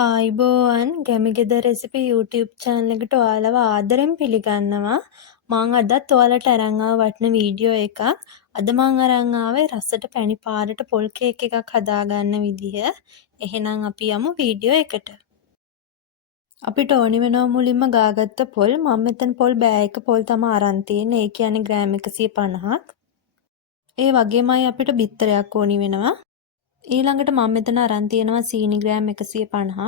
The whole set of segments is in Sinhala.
ආයිබෝවන් ගැමිගෙදර රෙසිපි YouTube channel එකට ඔයාලව ආදරෙන් පිළිගන්නවා. මම අදත් ඔයාලට අරන් ආව වටින වීඩියෝ එකක්. අද මම අරන් ආවේ රසට පැණි පාරට පොල් කේක් එකක් හදාගන්න විදිහ. එහෙනම් අපි යමු වීඩියෝ එකට. අපිට ඕනි වෙනවා මුලින්ම ගාගත්ත පොල්. මම මෙතන පොල් බෑ එක පොල් තමයි අරන් තියෙන්නේ. ඒ කියන්නේ ග්‍රෑම් 150ක්. ඒ වගේමයි අපිට බිත්තරයක් ඕනි වෙනවා. ඊළඟට මම මෙතන අරන් තියෙනවා සීනි ග්‍රෑම් 150ක්.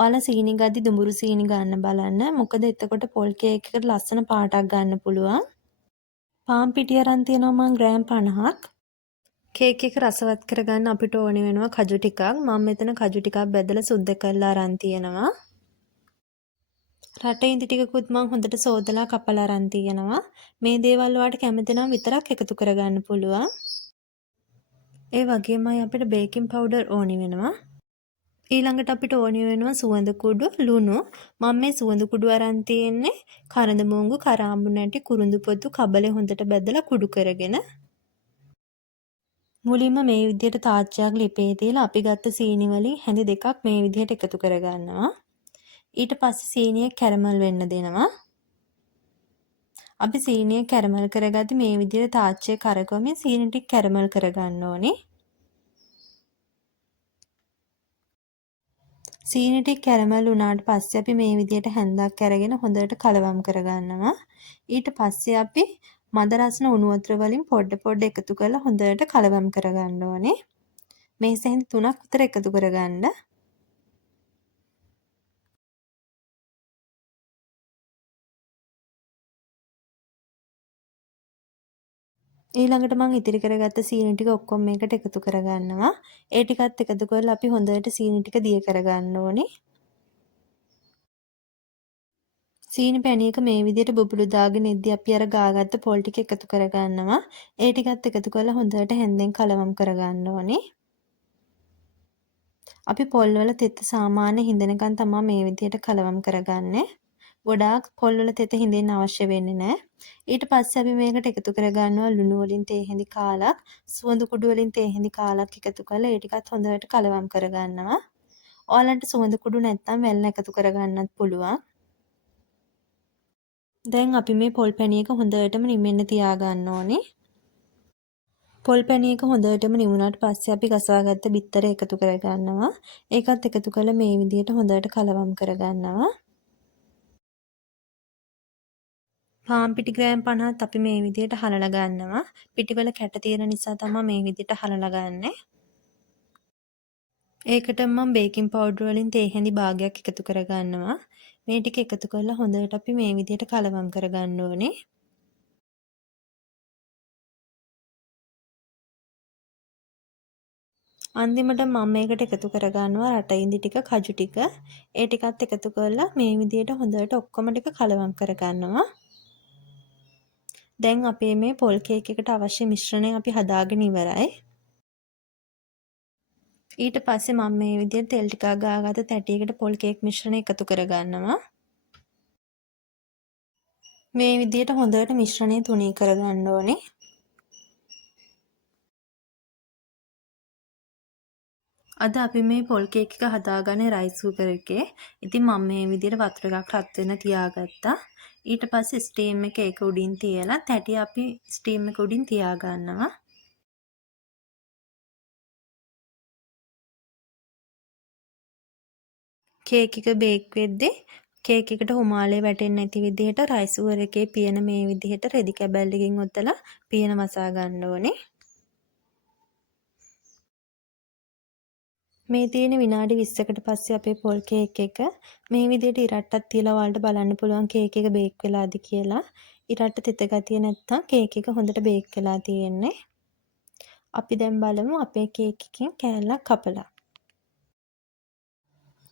ඔයාලා සීනි ගද්දි දුඹුරු සීනි ගන්න බලන්න. මොකද එතකොට පොල් කේක් එකට ලස්සන පාටක් ගන්න පුළුවන්. පාන් පිටි අරන් තියෙනවා මම ග්‍රෑම් 50ක්. කේක් එක රසවත් කරගන්න අපිට ඕනේ වෙනවා කජු ටිකක්. මම මෙතන කජු ටිකක් බෙදලා සුද්ද කරලා අරන් තියෙනවා. රට ඉඳි ටිකකුත් මම හොඳට සෝදලා කපලා අරන් තියෙනවා. මේ දේවල් වලට කැමති නම් විතරක් එකතු කරගන්න පුළුවන්. ඒ වගේමයි අපිට බේකින් පවුඩර් ඕනි වෙනවා. ඊළඟට අපිට ඕනි වෙනවා සුවඳ කුඩු, ලුණු. මම මේ සුවඳ කුඩු අරන් තියෙන්නේ කරඳ මුංගු, කරාඹු නැටි, කුරුඳු පොතු, කබලේ හොඳට බෙදලා කුඩු කරගෙන. මුලින්ම මේ විදිහට තාච්චයක් ලිපේ තියලා අපි ගත්ත සීනි වලින් හැඳි දෙකක් මේ විදිහට එකතු කරගන්නවා. ඊට පස්සේ සීනිය කැරමල් වෙන්න දෙනවා. අපි සීනිය කැරමල් කරගද්දි මේ විදිහට තාච්චය කරකවමින් සීනි ටික කැරමල් කරගන්න ඕනේ. සීනි ටික කැරමල් වුණාට පස්සේ අපි මේ විදිහට හැන්දක් අරගෙන හොඳට කලවම් කරගන්නවා. ඊට පස්සේ අපි මද රසන උණු වතුර වලින් පොඩ එකතු කරලා හොඳට කලවම් කරගන්න ඕනේ. මේ සෙහෙන් 3ක් විතර එකතු කරගන්න. ඊළඟට මම ඉතිරි කරගත්ත සීනි ටික ඔක්කොම මේකට එකතු කරගන්නවා. ඒ ටිකත් එකතු කරලා අපි හොඳට සීනි ටික දිය කරගන්න ඕනේ. සීනි පැණියක මේ විදිහට බුබුලු දාගෙන ඉද්දි අපි අර ගාගත්ත පොල් ටික එකතු කරගන්නවා. ඒ ටිකත් එකතු කරලා හොඳට හැන්දෙන් කලවම් කරගන්න ඕනේ. අපි පොල් වල තෙත සාමාන්‍ය හිඳනකන් තමයි මේ විදිහට කලවම් කරගන්නේ. ගොඩාක් පොල් වල තෙත හිඳෙන්න අවශ්‍ය වෙන්නේ නැහැ. ඊට පස්සේ අපි මේකට එකතු කරගන්නවා ලුණු වලින් තේ හැඳි කාලක්, සුවඳ කුඩු වලින් තේ හැඳි කාලක් එකතු කරලා ඒ ටිකත් හොඳට කලවම් කරගන්නවා. ඔයාලන්ට සුවඳ කුඩු නැත්තම් වැල්ල එකතු කරගන්නත් පුළුවන්. දැන් අපි මේ පොල් පැණියක හොඳටම නිමෙන්න තියාගන්න ඕනේ. පොල් පැණියක හොඳටම නිමුණාට පස්සේ අපි ගසාගත්ත බිත්තර එකතු කරගන්නවා. ඒකත් එකතු කරලා මේ විදිහට හොඳට කලවම් කරගන්නවා. පාන් පිටි ග්‍රෑම් 50ත් අපි මේ විදිහට හලලා ගන්නවා. පිටිවල කැට තියෙන නිසා තමයි මේ විදිහට හලලා ගන්නෙ. ඒකට මම බේකින් පවුඩර් වලින් තේ හැඳි භාගයක් එකතු කරගන්නවා. මේ ටික එකතු කරලා හොඳට අපි මේ විදිහට කලවම් කරගන්න ඕනේ. අන්තිමට මම මේකට එකතු කරගන්නවා රට ඉඳි ටික කජු ටික. ඒ ටිකත් එකතු කරලා මේ විදිහට හොඳට ඔක්කොම ටික කලවම් කරගන්නවා. දැන් අපේ මේ පොල් කේක් එකට අවශ්‍ය මිශ්‍රණය අපි හදාගෙන ඉවරයි. ඊට පස්සේ මම මේ විදිහට තෙල් ටිකක් ගාගත්ත තැටියකට පොල් කේක් මිශ්‍රණය එකතු කරගන්නවා. මේ විදිහට හොඳට මිශ්‍රණය තුනී කරගන්න ඕනේ. අද අපි මේ පොල් කේක් එක හදාගන්නේ රයිස් කුකර් එකේ. ඉතින් මම මේ විදිහට වතුර එකක් රත් වෙන්න තියාගත්තා. ඊට පස්සේ ස්ටීම් එක ඒක උඩින් තියලා තැටිය අපි ස්ටීම් එක උඩින් තියාගන්නවා. කේක් එක බේක් වෙද්දී කේක් එකට හුමාලේ වැටෙන්නේ නැති විදිහට රයිස් කුකර් එකේ පියන මේ විදිහට රෙදි කැබැල්ලකින් ඔතලා පියන වසා ගන්න ඕනේ. මේ තියෙන විනාඩි 20කට පස්සේ අපේ පොල් කේක් එක මේ විදිහට ඉරට්ටක් තියලා ඔයාලට බලන්න පුළුවන් කේක් එක බේක් වෙලාද කියලා. ඉරට්ට තෙත ගතිය නැත්තම් කේක් එක හොඳට බේක් වෙලා තියෙන්නේ. අපි දැන් බලමු අපේ කේක් එකෙන් කෑල්ලක් කපලා.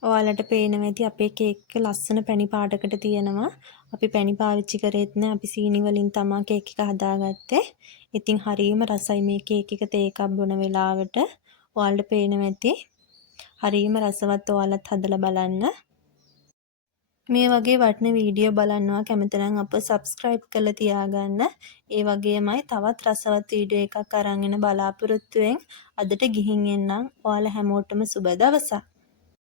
ඔයාලට පේනවා ඇති අපේ කේක් එක ලස්සන පැණි පාටකට තියෙනවා. අපි පැණි පාවිච්චි කරේත් නෑ. අපි සීනි වලින් තමයි කේක් එක හදාගත්තේ. ඉතින් හරියම රසයි මේ කේක් එක තේ එකක් බොන වෙලාවට. ඔයාලට පේනවා ඇති. හරියම රසවත් ඔයාලත් හදලා බලන්න. මේ වගේ වටින වීඩියෝ බලන්නවා කැමති නම් අපව subscribe කරලා තියාගන්න. ඒ වගේමයි තවත් රසවත් වීඩියෝ එකක් අරන් එන බලාපොරොත්තුවෙන් අදට ගිහින් එන්නම්. ඔයාලා හැමෝටම සුබ දවසක්.